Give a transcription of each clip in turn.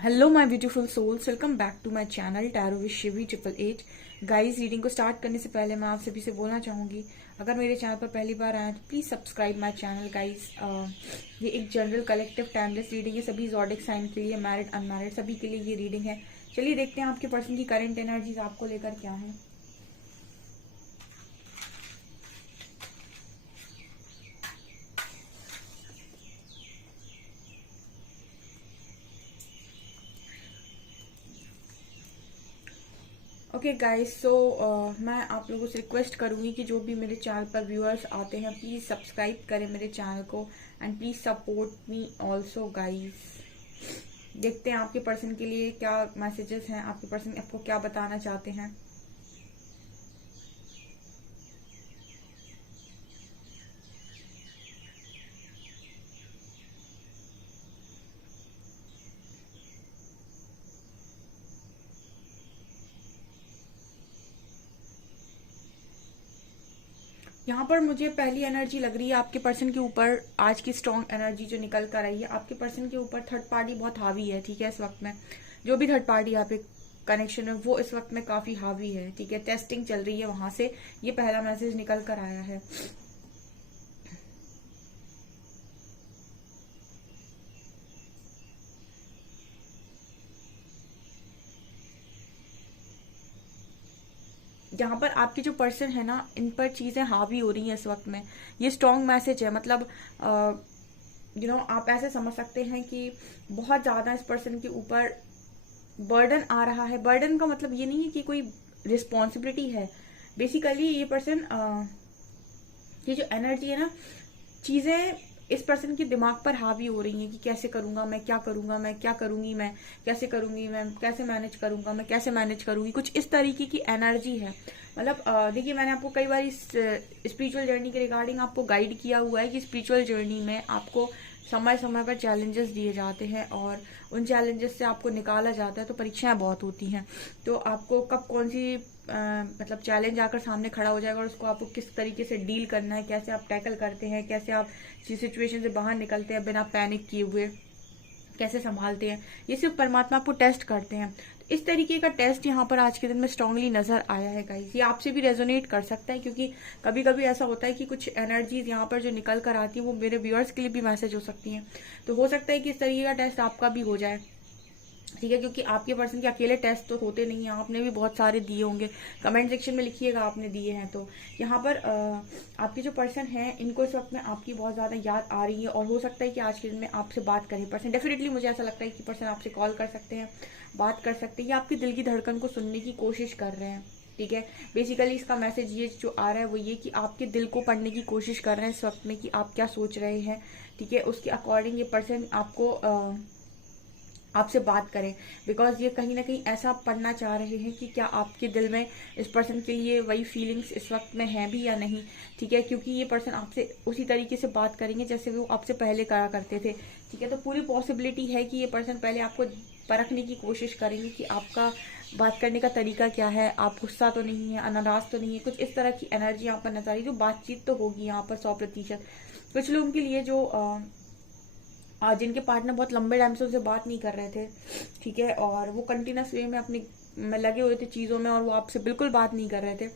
Hello my beautiful souls, welcome back to my channel tarot with Shivi 888। Guys, reading को start करने से पहले मैं आप सभी से बोलना चाहूंगी, अगर मेरे चैनल पर पहली बार आए तो please subscribe my channel. Guys, ये एक जनरल कलेक्टिव टाइमलेस रीडिंग है, सभी ज़ोडिक साइन के लिए, मैरिड अनमैरिड सभी के लिए ये रीडिंग है। चलिए देखते हैं आपके पर्सन की करंट एनर्जीज आपको लेकर क्या है। ओके गाइस, सो मैं आप लोगों से रिक्वेस्ट करूंगी कि जो भी मेरे चैनल पर व्यूअर्स आते हैं प्लीज़ सब्सक्राइब करें मेरे चैनल को and please support me also guys. देखते हैं आपके पर्सन के लिए क्या मैसेजेस हैं, आपके पर्सन आपको क्या बताना चाहते हैं। यहाँ पर मुझे पहली एनर्जी लग रही है आपके पर्सन के ऊपर। आज की स्ट्रॉन्ग एनर्जी जो निकल कर आई है आपके पर्सन के ऊपर, थर्ड पार्टी बहुत हावी है। ठीक है, इस वक्त में जो भी थर्ड पार्टी यहाँ पे कनेक्शन है वो इस वक्त में काफी हावी है। ठीक है, टेस्टिंग चल रही है वहां से, ये पहला मैसेज निकल कर आया है। यहाँ पर आपके जो पर्सन है ना, इन पर चीजें हावी हो रही हैं इस वक्त में। ये स्ट्रॉन्ग मैसेज है, मतलब आप ऐसे समझ सकते हैं कि बहुत ज्यादा इस पर्सन के ऊपर बर्डन आ रहा है। बर्डन का मतलब ये नहीं है कि कोई रिस्पॉन्सिबिलिटी है। बेसिकली ये पर्सन, ये जो एनर्जी है ना, चीजें इस पर्सन के दिमाग पर हावी हो रही हैं कि कैसे करूंगा मैं, क्या करूंगा मैं, क्या करूंगी मैं, कैसे करूंगी मैं, कैसे मैनेज करूंगा मैं, कैसे मैनेज करूंगी, कुछ इस तरीके की एनर्जी है। मतलब देखिए, मैंने आपको कई बार इस स्पिरिचुअल जर्नी के रिगार्डिंग आपको गाइड किया हुआ है कि स्पिरिचुअल जर्नी में आपको समय समय पर चैलेंजेस दिए जाते हैं और उन चैलेंजेस से आपको निकाला जाता है, तो परीक्षाएं बहुत होती हैं। तो आपको कब कौन सी मतलब चैलेंज आकर सामने खड़ा हो जाएगा और उसको आपको किस तरीके से डील करना है, कैसे आप टैकल करते हैं, कैसे आप इस सिचुएशन से बाहर निकलते हैं बिना पैनिक किए हुए, कैसे संभालते हैं, ये सिर्फ परमात्मा आपको टेस्ट करते हैं। तो इस तरीके का टेस्ट यहाँ पर आज के दिन में स्ट्रांगली नजर आया है गाइस। ये आपसे भी रेजोनेट कर सकता है, क्योंकि कभी कभी ऐसा होता है कि कुछ एनर्जीज यहाँ पर जो निकल कर आती है वो मेरे व्यूअर्स के लिए भी मैसेज हो सकती हैं। तो हो सकता है कि इस तरीके का टेस्ट आपका भी हो जाए। ठीक है, क्योंकि आपके पर्सन के अकेले टेस्ट तो होते नहीं है, आपने भी बहुत सारे दिए होंगे। कमेंट सेक्शन में लिखिएगा आपने दिए हैं तो। यहाँ पर आपके जो पर्सन है इनको इस वक्त में आपकी बहुत ज्यादा याद आ रही है और हो सकता है कि आज के दिन में आपसे बात करें पर्सन। डेफिनेटली मुझे ऐसा लगता है कि पर्सन आपसे कॉल कर सकते हैं, बात कर सकते हैं, या आपकी दिल की धड़कन को सुनने की कोशिश कर रहे हैं। ठीक है, बेसिकली इसका मैसेज ये जो आ रहा है वो ये कि आपके दिल को पढ़ने की कोशिश कर रहे हैं इस वक्त में कि आप क्या सोच रहे हैं। ठीक है, उसके अकॉर्डिंग ये पर्सन आपको आपसे बात करें, बिकॉज ये कहीं ना कहीं ऐसा पढ़ना चाह रहे हैं कि क्या आपके दिल में इस पर्सन के लिए वही फीलिंग्स इस वक्त में है भी या नहीं। ठीक है, क्योंकि ये पर्सन आपसे उसी तरीके से बात करेंगे जैसे वो आपसे पहले करा करते थे। ठीक है, तो पूरी पॉसिबिलिटी है कि ये पर्सन पहले आपको परखने की कोशिश करेंगे कि आपका बात करने का तरीका क्या है, आप गुस्सा तो नहीं है, नाराज तो नहीं है, कुछ इस तरह की एनर्जी यहाँ पर नजर आ रही है। जो बातचीत तो होगी यहाँ पर 100%। कुछ लोगों के लिए जो जिनके पार्टनर बहुत लंबे टाइम से उनसे बात नहीं कर रहे थे, ठीक है, और वो कंटिन्यूस वे में अपने में लगे हुए थे चीजों में और वो आपसे बिल्कुल बात नहीं कर रहे थे,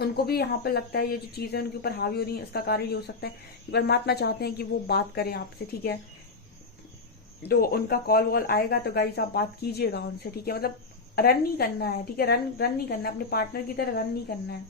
उनको भी यहाँ पर लगता है ये जो चीजें उनके ऊपर हावी हो रही है इसका कारण ये हो सकता है कि परमात्मा चाहते हैं कि वो बात करें आपसे। ठीक है, तो उनका कॉल वॉल आएगा तो गाइस आप बात कीजिएगा उनसे। ठीक है, मतलब रन नहीं करना है। ठीक है, रन रन नहीं करना है, अपने पार्टनर की तरह रन नहीं करना है।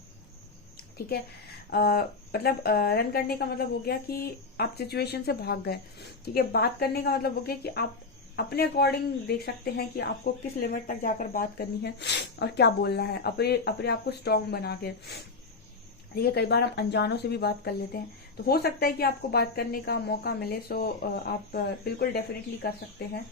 ठीक है, मतलब रन करने का मतलब हो गया कि आप सिचुएशन से भाग गए। ठीक है, बात करने का मतलब हो गया कि आप अपने अकॉर्डिंग देख सकते हैं कि आपको किस लिमिट तक जाकर बात करनी है और क्या बोलना है, अपने अपने आप को स्ट्रांग बना के। ठीक है, कई बार हम अनजानों से भी बात कर लेते हैं, तो हो सकता है कि आपको बात करने का मौका मिले। सो आप बिल्कुल डेफिनेटली कर सकते हैं।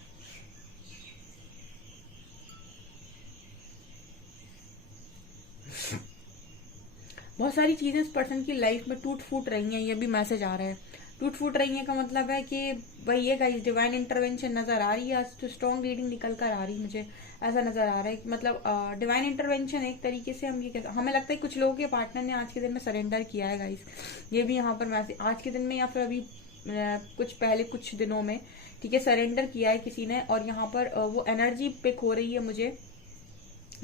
बहुत सारी चीजें इस पर्सन की लाइफ में टूट फूट रही हैं, ये भी मैसेज आ रहा है। टूट फूट रही है का मतलब है कि भाई ये गाइस डिवाइन इंटरवेंशन नजर आ रही है। आज तो स्ट्रॉन्ग रीडिंग निकल कर आ रही है, मुझे ऐसा नजर आ रहा है। मतलब डिवाइन इंटरवेंशन एक तरीके से हम ये कहते, हमें लगता है कुछ लोगों के पार्टनर ने आज के दिन में सरेंडर किया है गाइस। ये भी यहाँ पर मैसेज आज के दिन में या फिर अभी कुछ पहले कुछ दिनों में ठीक है, सरेंडर किया है किसी ने, और यहाँ पर वो एनर्जी पिक हो रही है मुझे,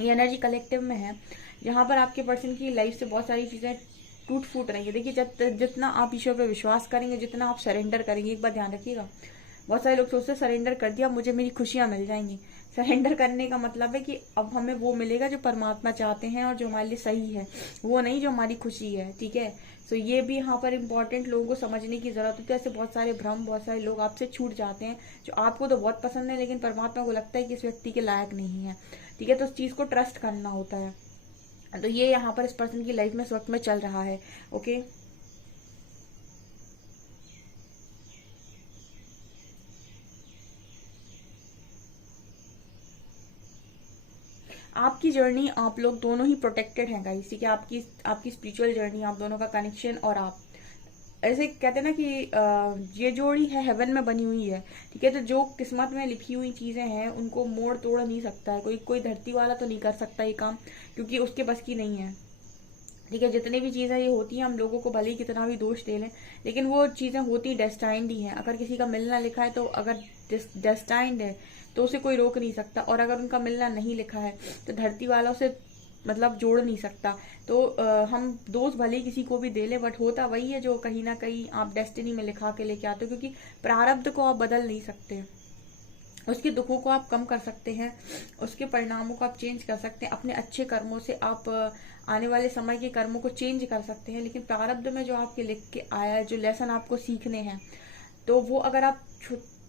ये एनर्जी कलेक्टिव में है, जहाँ पर आपके पर्सन की लाइफ से बहुत सारी चीजें टूट फूट रही है। देखिए, जितना आप ईश्वर पे विश्वास करेंगे, जितना आप सरेंडर करेंगे, एक बात ध्यान रखिएगा, बहुत सारे लोग सोचते हैं सरेंडर कर दिया मुझे मेरी खुशियां मिल जाएंगी। सरेंडर करने का मतलब है कि अब हमें वो मिलेगा जो परमात्मा चाहते हैं और जो हमारे लिए सही है, वो नहीं जो हमारी खुशी है। ठीक है, तो ये भी यहाँ पर इम्पोर्टेंट लोगों को समझने की जरूरत होती है। ऐसे बहुत सारे भ्रम, बहुत सारे लोग आपसे छूट जाते हैं जो आपको तो बहुत पसंद है, लेकिन परमात्मा को लगता है कि इस व्यक्ति के लायक नहीं है। ठीक है, तो उस चीज को ट्रस्ट करना होता है। तो ये यहाँ पर इस पर्सन की लाइफ में इस वक्त में चल रहा है। ओके, आपकी जर्नी, आप लोग दोनों ही प्रोटेक्टेड हैं गाइस। ठीक है, आपकी आपकी स्पिरिचुअल जर्नी, आप दोनों का कनेक्शन, और आप ऐसे कहते हैं ना कि ये जोड़ी है हेवन में बनी हुई है। ठीक है, तो जो किस्मत में लिखी हुई चीजें हैं उनको मोड़ तोड़ नहीं सकता है कोई, कोई धरती वाला तो नहीं कर सकता ये काम, क्योंकि उसके बस की नहीं है। ठीक है, जितनी भी चीजें ये होती हैं, हम लोगों को भले ही कितना भी दोष दे लें, लेकिन वो चीजें होती डेस्टाइंड ही हैं। अगर किसी का मिलना लिखा है, तो अगर डेस्टाइंड है तो उसे कोई रोक नहीं सकता, और अगर उनका मिलना नहीं लिखा है तो धरती वाला उसे मतलब जोड़ नहीं सकता। तो हम दोष भले ही किसी को भी दे ले, बट होता वही है जो कहीं ना कहीं आप डेस्टिनी में लिखा के लेके आते हो, क्योंकि प्रारब्ध को आप बदल नहीं सकते, उसके दुखों को आप कम कर सकते हैं, उसके परिणामों को आप चेंज कर सकते हैं, अपने अच्छे कर्मों से आप आने वाले समय के कर्मों को चेंज कर सकते हैं। लेकिन प्रारब्ध में जो आपके लिख के आया है, जो लेसन आपको सीखने हैं, तो वो अगर आप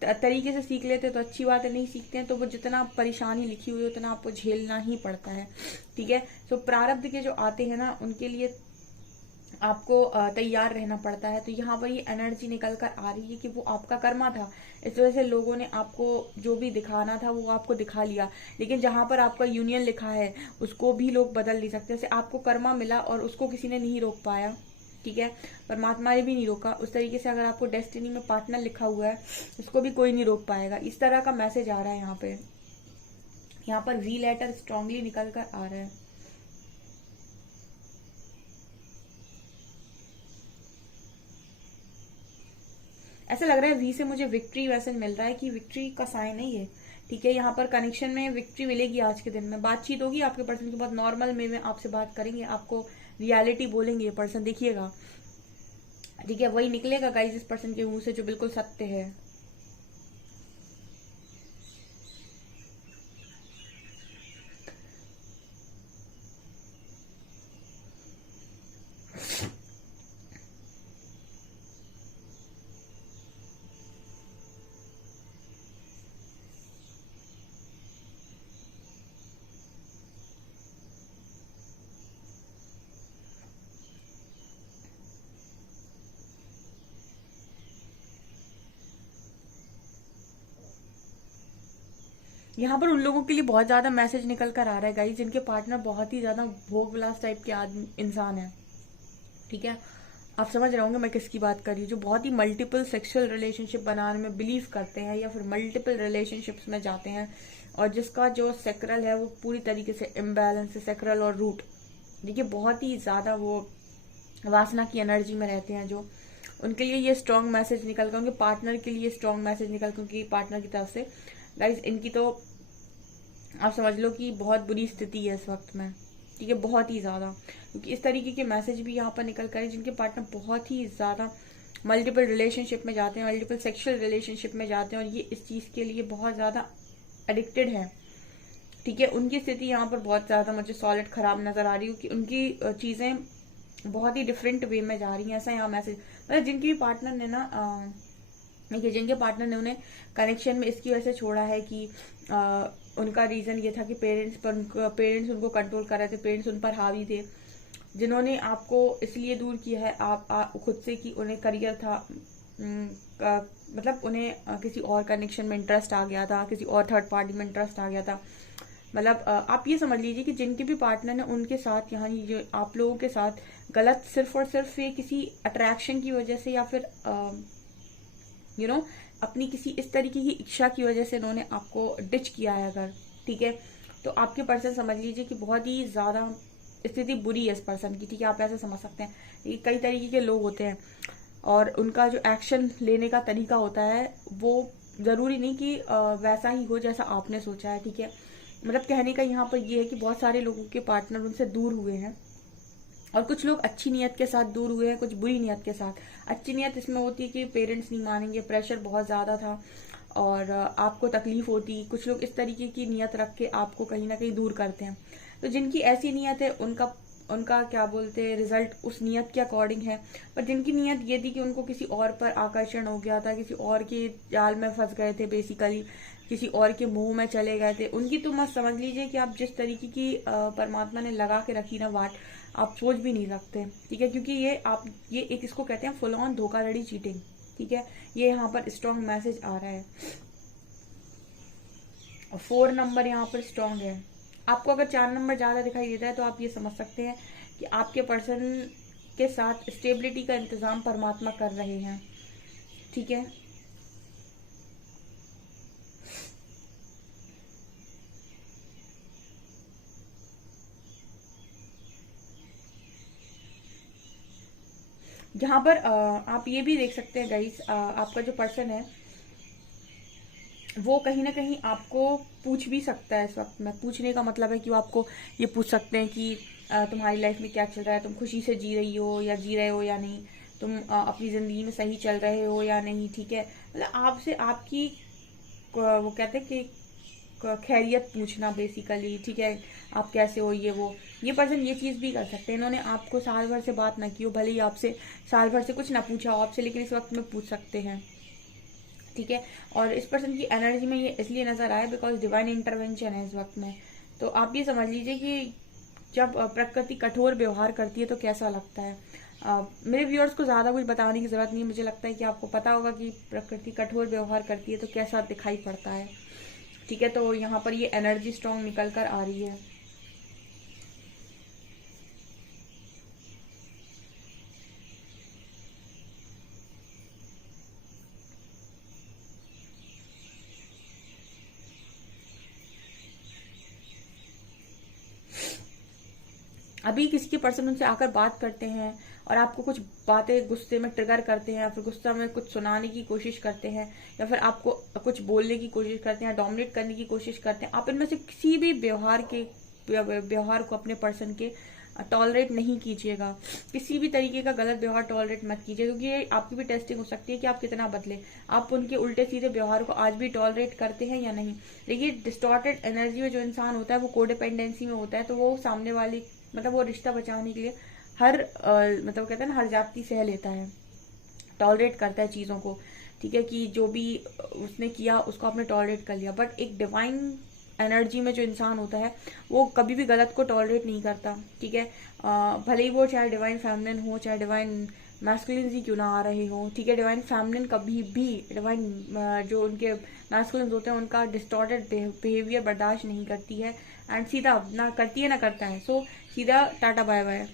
तरीके से सीख लेते हैं तो अच्छी बात है, नहीं सीखते हैं तो वो जितना परेशानी लिखी हुई है उतना आपको झेलना ही पड़ता है। ठीक है, तो प्रारब्ध के जो आते हैं ना, उनके लिए आपको तैयार रहना पड़ता है। तो यहाँ पर ये एनर्जी निकल कर आ रही है कि वो आपका कर्मा था, इस वजह से लोगों ने आपको जो भी दिखाना था वो आपको दिखा लिया। लेकिन जहां पर आपका यूनियन लिखा है उसको भी लोग बदल नहीं सकते। जैसे आपको कर्मा मिला और उसको किसी ने नहीं रोक पाया, ठीक है, परमात्मा ने भी नहीं रोका, उस तरीके से अगर आपको डेस्टिनी में पार्टनर लिखा हुआ है उसको भी कोई नहीं रोक पाएगा। इस तरह का मैसेज आ रहा है यहाँ पे। यहाँ पर वी लेटर स्ट्रांगली निकल कर आ रहा है। ऐसा लग रहा है वी से मुझे विक्ट्री मैसेज मिल रहा है कि विक्ट्री का साइन है ये। ठीक है, यहाँ पर कनेक्शन में विक्ट्री मिलेगी आज के दिन में। बातचीत होगी आपके पर्सन के बहुत नॉर्मल में आपसे बात करेंगे, आपको रियलिटी बोलेंगे ये पर्सन, देखिएगा। ठीक है, वही निकलेगा गाइस इस पर्सन के मुंह से जो बिल्कुल सत्य है। यहाँ पर उन लोगों के लिए बहुत ज्यादा मैसेज निकल कर आ रहा है गाइस, जिनके पार्टनर बहुत ही ज्यादा भोग विलास टाइप के आदमी इंसान है। ठीक है, आप समझ रहे होंगे मैं किसकी बात कर रही हूँ, जो बहुत ही मल्टीपल सेक्सुअल रिलेशनशिप बनाने में बिलीव करते हैं, या फिर मल्टीपल रिलेशनशिप्स में जाते हैं, और जिसका जो सेक्रल है वो पूरी तरीके से इम्बैलेंस है, सेक्रल और रूट। देखिए, बहुत ही ज्यादा वो वासना की एनर्जी में रहते हैं, जो उनके लिए ये स्ट्रॉन्ग मैसेज निकल कर, उनके पार्टनर के लिए स्ट्रॉन्ग मैसेज निकल कर, उनकी पार्टनर की तरफ से गाइस, इनकी तो आप समझ लो कि बहुत बुरी स्थिति है इस वक्त में। ठीक है, बहुत ही ज्यादा, क्योंकि इस तरीके के मैसेज भी यहाँ पर निकल कर है, जिनके पार्टनर बहुत ही ज्यादा मल्टीपल रिलेशनशिप में जाते हैं, मल्टीपल सेक्सुअल रिलेशनशिप में जाते हैं, और ये इस चीज के लिए बहुत ज्यादा एडिक्टेड है। ठीक है, उनकी स्थिति यहाँ पर बहुत ज्यादा मुझे सॉलिड खराब नजर आ रही है, कि उनकी चीजें बहुत ही डिफरेंट वे में जा रही हैं, ऐसा यहाँ मैसेज। मतलब जिनकी भी पार्टनर ने ना देखिए, जिनके पार्टनर ने उन्हें कनेक्शन में इसकी वजह से छोड़ा है कि उनका रीजन ये था कि पेरेंट्स उनको कंट्रोल कर रहे थे, पेरेंट्स उन पर हावी थे, जिन्होंने आपको इसलिए दूर किया है आप खुद से कि उन्हें करियर था, मतलब उन्हें किसी और कनेक्शन में इंटरेस्ट आ गया था, किसी और थर्ड पार्टी में इंटरेस्ट आ गया था। मतलब आप ये समझ लीजिए कि जिनके भी पार्टनर ने उनके साथ यहाँ जो आप लोगों के साथ गलत सिर्फ और सिर्फ ये किसी अट्रैक्शन की वजह से, या फिर अपनी किसी इस तरीके की इच्छा की वजह से उन्होंने आपको डिच किया है अगर, ठीक है, तो आपके पर्सन समझ लीजिए कि बहुत ही ज्यादा स्थिति बुरी है इस पर्सन की। ठीक है, आप ऐसे समझ सकते हैं कि कई तरीके के लोग होते हैं और उनका जो एक्शन लेने का तरीका होता है वो जरूरी नहीं कि वैसा ही हो जैसा आपने सोचा है, ठीक है। मतलब कहने का यहाँ पर ये है कि बहुत सारे लोगों के पार्टनर उनसे दूर हुए हैं, और कुछ लोग अच्छी नियत के साथ दूर हुए हैं, कुछ बुरी नियत के साथ। अच्छी नियत इसमें होती है कि पेरेंट्स नहीं मानेंगे, प्रेशर बहुत ज्यादा था और आपको तकलीफ होती। कुछ लोग इस तरीके की नियत रख के आपको कहीं ना कहीं दूर करते हैं। तो जिनकी ऐसी नियत है उनका उनका क्या बोलते हैं, रिजल्ट उस नियत के अकॉर्डिंग है। पर जिनकी नियत ये थी कि उनको किसी और पर आकर्षण हो गया था, किसी और के जाल में फंस गए थे, बेसिकली किसी और के मुंह में चले गए थे, उनकी तो मत समझ लीजिए कि आप जिस तरीके की परमात्मा ने लगा के रखी ना वाट, आप सोच भी नहीं सकते, ठीक है। क्योंकि ये एक इसको कहते हैं फुल ऑन धोखाधड़ी, चीटिंग, ठीक है। ये यहाँ पर स्ट्रॉन्ग मैसेज आ रहा है। और 4 नंबर यहाँ पर स्ट्रॉन्ग है। आपको अगर 4 नंबर ज्यादा दिखाई देता है तो आप ये समझ सकते हैं कि आपके पर्सन के साथ स्टेबिलिटी का इंतजाम परमात्मा कर रहे हैं, ठीक है। यहाँ पर आप ये भी देख सकते हैं गाइस, आपका जो पर्सन है वो कहीं ना कहीं आपको पूछ भी सकता है इस वक्त में। पूछने का मतलब है कि वो आपको ये पूछ सकते हैं कि तुम्हारी लाइफ में क्या चल रहा है, तुम खुशी से जी रही हो या जी रहे हो या नहीं, तुम अपनी जिंदगी में सही चल रहे हो या नहीं, ठीक है। मतलब आपसे आपकी वो कहते हैं कि खैरियत पूछना बेसिकली, ठीक है। आप कैसे हो, ये वो। ये पर्सन ये चीज भी कर सकते हैं, इन्होंने आपको साल भर से बात ना की हो, भले ही आपसे साल भर से कुछ ना पूछा हो आपसे, लेकिन इस वक्त में पूछ सकते हैं, ठीक है। और इस पर्सन की एनर्जी में ये इसलिए नजर आया बिकॉज डिवाइन इंटरवेंशन है इस वक्त में। तो आप ये समझ लीजिए कि जब प्रकृति कठोर व्यवहार करती है तो कैसा लगता है। मेरे व्यूअर्स को ज्यादा कुछ बताने की जरूरत नहीं है, मुझे लगता है कि आपको पता होगा कि प्रकृति कठोर व्यवहार करती है तो कैसा दिखाई पड़ता है, ठीक है। तो यहाँ पर ये एनर्जी स्ट्रॉन्ग निकल कर आ रही है। अभी किसी के पर्सन उनसे आकर बात करते हैं और आपको कुछ बातें गुस्से में ट्रिगर करते हैं, या फिर गुस्सा में कुछ सुनाने की कोशिश करते हैं, या फिर आपको कुछ बोलने की कोशिश करते हैं, डोमिनेट करने की कोशिश करते हैं। आप इनमें से किसी भी व्यवहार को अपने पर्सन के टॉलरेट नहीं कीजिएगा। किसी भी तरीके का गलत व्यवहार टॉलरेट मत कीजिए, क्योंकि ये आपकी भी टेस्टिंग हो सकती है कि आप कितना बदले। आप उनके उल्टे सीधे व्यवहार को आज भी टॉलरेट करते हैं या नहीं। देखिए, डिस्टॉर्टेड एनर्जी में जो इंसान होता है वो कोडिपेंडेंसी में होता है, तो वो सामने वाली मतलब वो रिश्ता बचाने के लिए हर मतलब कहते हैं ना, हर जाति सह लेता है, टॉलरेट करता है चीजों को, ठीक है। कि जो भी उसने किया उसको आपने टॉलरेट कर लिया। बट एक डिवाइन एनर्जी में जो इंसान होता है वो कभी भी गलत को टॉलरेट नहीं करता, ठीक है। भले ही वो चाहे डिवाइन फेमिनिन हो, चाहे डिवाइन मैस्कुलिन ही क्यों ना आ रहे हो, ठीक है। डिवाइन फेमिनिन कभी भी डिवाइन जो उनके मैस्कुलिन होते हैं उनका डिस्टॉर्टेड बिहेवियर बर्दाश्त नहीं करती है, एंड सीधा ना करती है ना करता है, सो सीधा टाटा बाय बाय,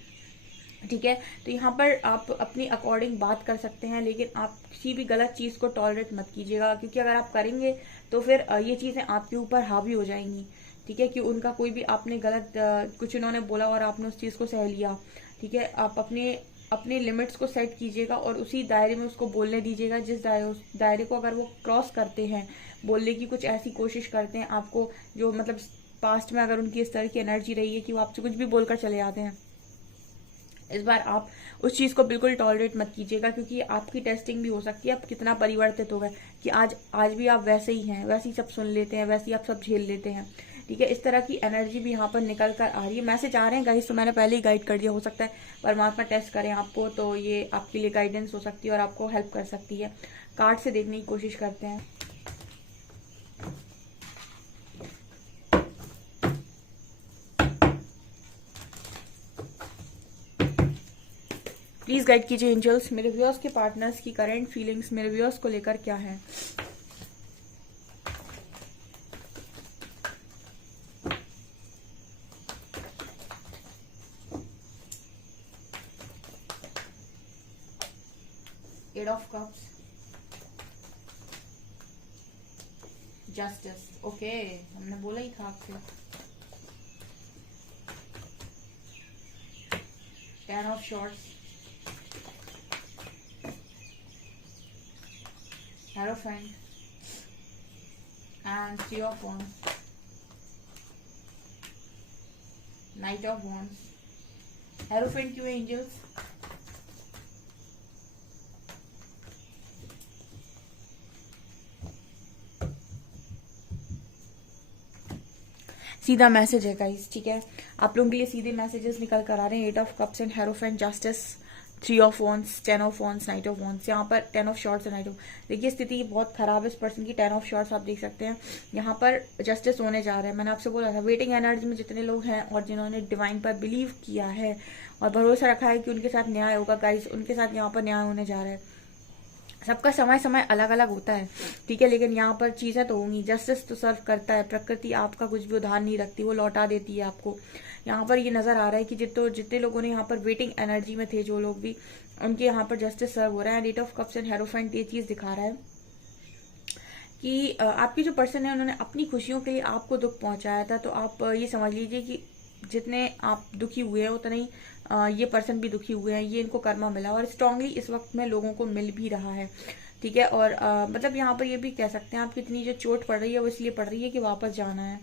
ठीक है। तो यहाँ पर आप अपनी अकॉर्डिंग बात कर सकते हैं, लेकिन आप किसी भी गलत चीज को टॉलरेट मत कीजिएगा, क्योंकि अगर आप करेंगे तो फिर ये चीजें आपके ऊपर हावी हो जाएंगी, ठीक है। कि उनका कोई भी आपने गलत कुछ उन्होंने बोला और आपने उस चीज को सह लिया, ठीक है। आप अपने अपने लिमिट्स को सेट कीजिएगा और उसी दायरे में उसको बोलने दीजिएगा। जिस दायरे को अगर वो क्रॉस करते हैं, बोलने की कुछ ऐसी कोशिश करते हैं आपको, जो मतलब पास्ट में अगर उनकी इस तरह की एनर्जी रही है कि वो आपसे कुछ भी बोलकर चले जाते हैं, इस बार आप उस चीज को बिल्कुल टॉलरेट मत कीजिएगा, क्योंकि आपकी टेस्टिंग भी हो सकती है आप कितना परिवर्तित हो गए, कि आज भी आप वैसे ही हैं, वैसे ही सब सुन लेते हैं, वैसे ही आप सब झेल लेते हैं, ठीक है। इस तरह की एनर्जी भी यहाँ पर निकल कर आ रही है। मैसेज आ रहे हैं गाइस, तो मैंने पहले ही गाइड कर दिया, हो सकता है परमात्मा टेस्ट करें आपको, तो ये आपके लिए गाइडेंस हो सकती है और आपको हेल्प कर सकती है। कार्ड से देखने की कोशिश करते हैं। प्लीज गाइड कीजिए एंजल्स, मेरे व्यूअर्स के पार्टनर्स की करंट फीलिंग्स मेरे व्यूअर्स को लेकर क्या है। Eight of cups, justice, okay, हमने बोला ही था आपसे। 10 of swords, hierophant, and Three of Wands, Knight of Wands, Hierophant क्यों है angels? सीधा मैसेज है गाइस, ठीक है, आप लोगों के लिए सीधे मैसेजेस निकल कर आ रहे हैं। 8 of cups and hierophant, justice, 3 of wands, 10 of wands, night of wands. यहाँ पर 10 of shorts and night of, देखिए स्थिति बहुत खराब है इस पर्सन की। 10 ऑफ शॉर्ट्स आप देख सकते हैं, यहाँ पर जस्टिस होने जा रहा है। मैंने आपसे बोला था वेटिंग एनर्जी में जितने लोग हैं और जिन्होंने डिवाइन पर बिलीव किया है और भरोसा रखा है कि उनके साथ न्याय होगा गाइस, उनके साथ यहाँ पर न्याय होने जा रहा है। सबका समय समय अलग अलग होता है, ठीक है, लेकिन यहाँ पर चीजें तो होंगी। जस्टिस तो सर्व करता है, प्रकृति आपका कुछ भी उधार नहीं रखती, वो लौटा देती है आपको। यहाँ पर ये नजर आ रहा है कि जितने लोगों ने यहाँ पर वेटिंग एनर्जी में थे, जो लोग भी, उनके यहाँ पर जस्टिस सर्व हो रहा है। 8 ऑफ कप्स एंड हेरोफेंट ये चीज दिखा रहा है कि आपकी जो पर्सन है उन्होंने अपनी खुशियों के लिए आपको दुख पहुंचाया था। तो आप ये समझ लीजिए कि जितने आप दुखी हुए हैं उतना ही ये पर्सन भी दुखी हुए हैं, ये इनको कर्मा मिला और स्ट्रांगली इस वक्त में लोगों को मिल भी रहा है, ठीक है। और मतलब यहाँ पर ये भी कह सकते हैं आप कितनी जो चोट पड़ रही है वो इसलिए पड़ रही है कि वापस जाना है।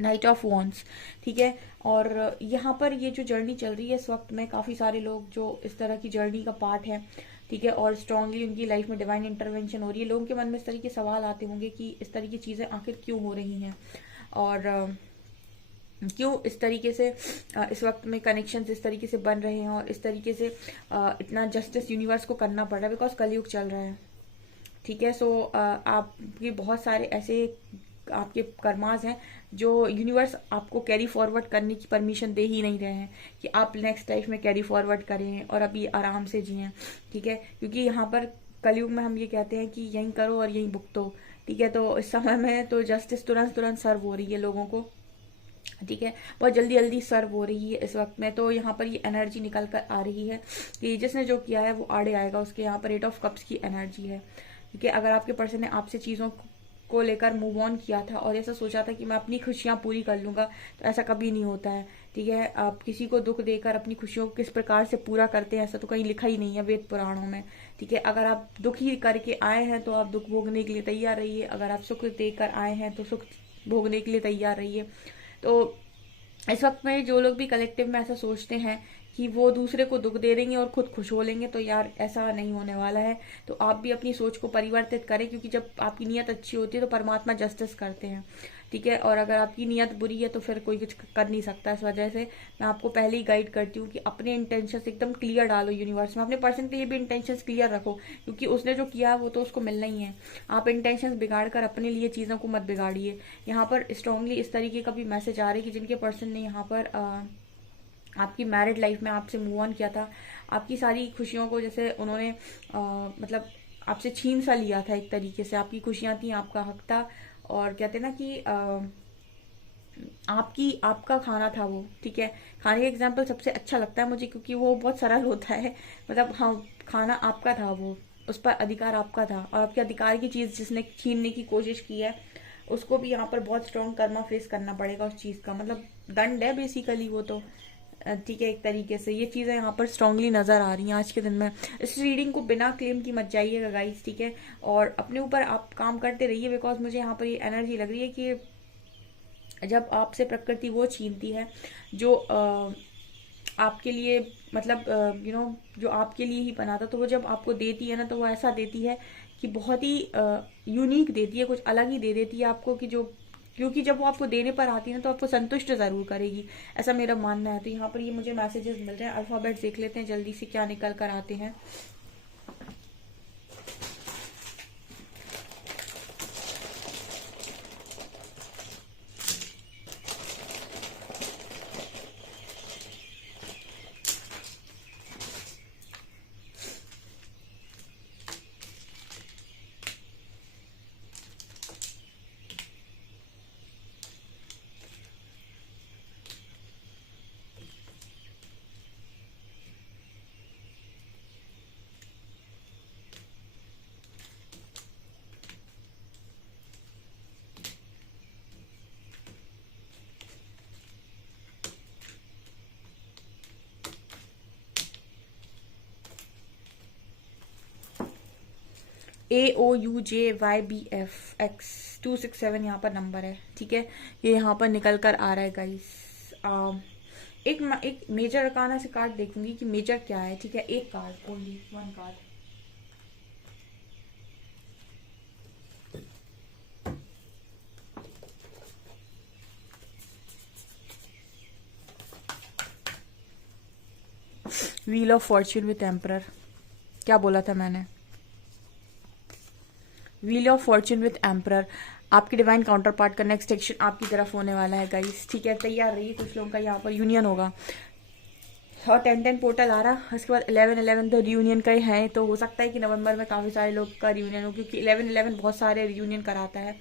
नाइट ऑफ वॉन्ड्स, ठीक है। और यहाँ पर ये जो जर्नी चल रही है इस वक्त में, काफी सारे लोग जो इस तरह की जर्नी का पार्ट है, ठीक है, और स्ट्रांगली उनकी लाइफ में डिवाइन इंटरवेंशन हो रही है। लोगों के मन में इस तरह के सवाल आते होंगे कि इस तरह की चीजें आखिर क्यों हो रही हैं और क्यों इस तरीके से इस वक्त में कनेक्शंस इस तरीके से बन रहे हैं और इस तरीके से इतना जस्टिस यूनिवर्स को करना पड़ रहा है, बिकॉज कलयुग चल रहा है, ठीक है। सो आपके बहुत सारे ऐसे आपके कर्मास हैं जो यूनिवर्स आपको कैरी फॉरवर्ड करने की परमिशन दे ही नहीं रहे हैं कि आप नेक्स्ट लाइफ में कैरी फॉरवर्ड करें और अभी आराम से जिएं, ठीक है। क्योंकि यहाँ पर कलयुग में हम ये कहते हैं कि यहीं करो और यहीं भुगतो, ठीक है। तो इस समय में तो जस्टिस तुरंत तुरंत सर्व हो रही है लोगों को, ठीक है, बहुत जल्दी जल्दी सर्व हो रही है इस वक्त में। तो यहाँ पर ये एनर्जी निकल कर आ रही है कि जिसने जो किया है वो आड़े आएगा उसके। यहाँ पर 8 ऑफ कप्स की एनर्जी है, ठीक है। अगर आपके पर्सन ने आपसे चीजों को लेकर मूव ऑन किया था और ऐसा सोचा था कि मैं अपनी खुशियां पूरी कर लूंगा, तो ऐसा कभी नहीं होता है, ठीक है। आप किसी को दुख देकर अपनी खुशियों को किस प्रकार से पूरा करते हैं ऐसा तो कहीं लिखा ही नहीं है वेद पुराणों में, ठीक है। अगर आप दुख ही करके आए हैं तो आप दुख भोगने के लिए तैयार रहिए, अगर आप सुख देकर आए हैं तो सुख भोगने के लिए तैयार रहिए। तो इस वक्त में जो लोग भी कलेक्टिव में ऐसा सोचते हैं कि वो दूसरे को दुख दे देंगे और खुद खुश हो लेंगे, तो यार ऐसा नहीं होने वाला है। तो आप भी अपनी सोच को परिवर्तित करें, क्योंकि जब आपकी नीयत अच्छी होती है तो परमात्मा जस्टिस करते हैं, ठीक है। और अगर आपकी नीयत बुरी है तो फिर कोई कुछ कर नहीं सकता। इस वजह से मैं आपको पहले ही गाइड करती हूँ कि अपने इंटेंशंस एकदम क्लियर डालो यूनिवर्स में, अपने पर्सन के लिए भी इंटेंशंस क्लियर रखो, क्योंकि उसने जो किया वो तो उसको मिलना ही है। आप इंटेंशंस बिगाड़ कर अपने लिए चीजों को मत बिगाड़िए। यहाँ पर स्ट्रांगली इस तरीके का भी मैसेज आ रहा है कि जिनके पर्सन ने यहाँ पर आपकी मैरिड लाइफ में आपसे मूव ऑन किया था, आपकी सारी खुशियों को जैसे उन्होंने मतलब आपसे छीन सा लिया था एक तरीके से। आपकी खुशियां थी, आपका हक था, और कहते ना कि आपका खाना था वो, ठीक है। खाने का एग्जाम्पल सबसे अच्छा लगता है मुझे, क्योंकि वो बहुत सरल होता है। मतलब हाँ, खाना आपका था, वो उस पर अधिकार आपका था, और आपके अधिकार की चीज जिसने छीनने की कोशिश की है उसको भी यहाँ पर बहुत स्ट्रॉन्ग कर्मा फेस करना पड़ेगा उस चीज का। मतलब दंड है बेसिकली वो तो, ठीक है। एक तरीके से ये चीजें यहाँ पर स्ट्रांगली नजर आ रही हैं आज के दिन में। इस रीडिंग को बिना क्लेम की मत जाइएगा गाइस, ठीक है। और अपने ऊपर आप काम करते रहिए, बिकॉज मुझे यहाँ पर ये एनर्जी लग रही है कि जब आपसे प्रकृति वो छीनती है जो आपके लिए, मतलब जो आपके लिए ही बना था, तो वो जब आपको देती है ना, तो वो ऐसा देती है कि बहुत ही यूनिक देती है, कुछ अलग ही दे देती है आपको, कि जो, क्योंकि जब वो आपको देने पर आती है ना तो आपको संतुष्ट जरूर करेगी, ऐसा मेरा मानना है। तो यहाँ पर ये मुझे मैसेजेस मिल रहे हैं। अल्फाबेट देख लेते हैं जल्दी से क्या निकल कर आते हैं। AOUJYBFX267 यहाँ पर नंबर है, ठीक है। ये यहाँ पर निकल कर आ रहा है गाइस। एक मेजर अरकाना से कार्ड देखूंगी कि मेजर क्या है, ठीक है। एक card, only one card. Wheel of Fortune with emperor. क्या बोला था मैंने? Wheel of Fortune with emperor. आपकी डिवाइन काउंटर पार्ट का नेक्स्ट एक्शन आपकी तरफ होने वाला है गाइस, ठीक है। तैयार रहिए, कुछ लोगों का यहाँ पर यूनियन होगा और 10-10 पोर्टल आ रहा। उसके बाद 11-11 तो रियूनियन का ही है, तो हो सकता है कि नवंबर में काफ़ी सारे लोग का रियूनियन हो, क्योंकि 11-11 बहुत सारे रियूनियन कराता है।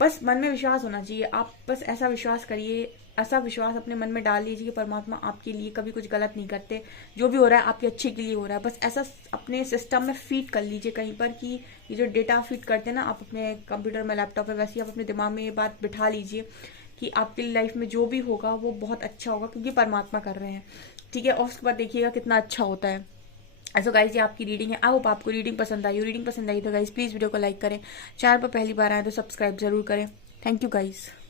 बस मन में विश्वास होना चाहिए। आप बस ऐसा विश्वास करिए, ऐसा विश्वास अपने मन में डाल लीजिए कि परमात्मा आपके लिए कभी कुछ गलत नहीं करते। जो भी हो रहा है आपके अच्छे के लिए हो रहा है। बस ऐसा अपने सिस्टम में फीड कर लीजिए कहीं पर कि ये जो डेटा फीड करते हैं ना आप अपने कंप्यूटर में, लैपटॉप में, वैसे ही आप अपने दिमाग में ये बात बिठा लीजिए कि आपकी लाइफ में जो भी होगा वो बहुत अच्छा होगा, क्योंकि परमात्मा कर रहे हैं, ठीक है। और उसके बाद देखिएगा कितना अच्छा होता है। ऐसा गाइस, ये आपकी रीडिंग है। आई होप आपको रीडिंग पसंद आई हो। रीडिंग पसंद आई तो गाइस प्लीज़ वीडियो को लाइक करें, चैनल पर पहली बार आए तो सब्सक्राइब जरूर करें। Thank you guys.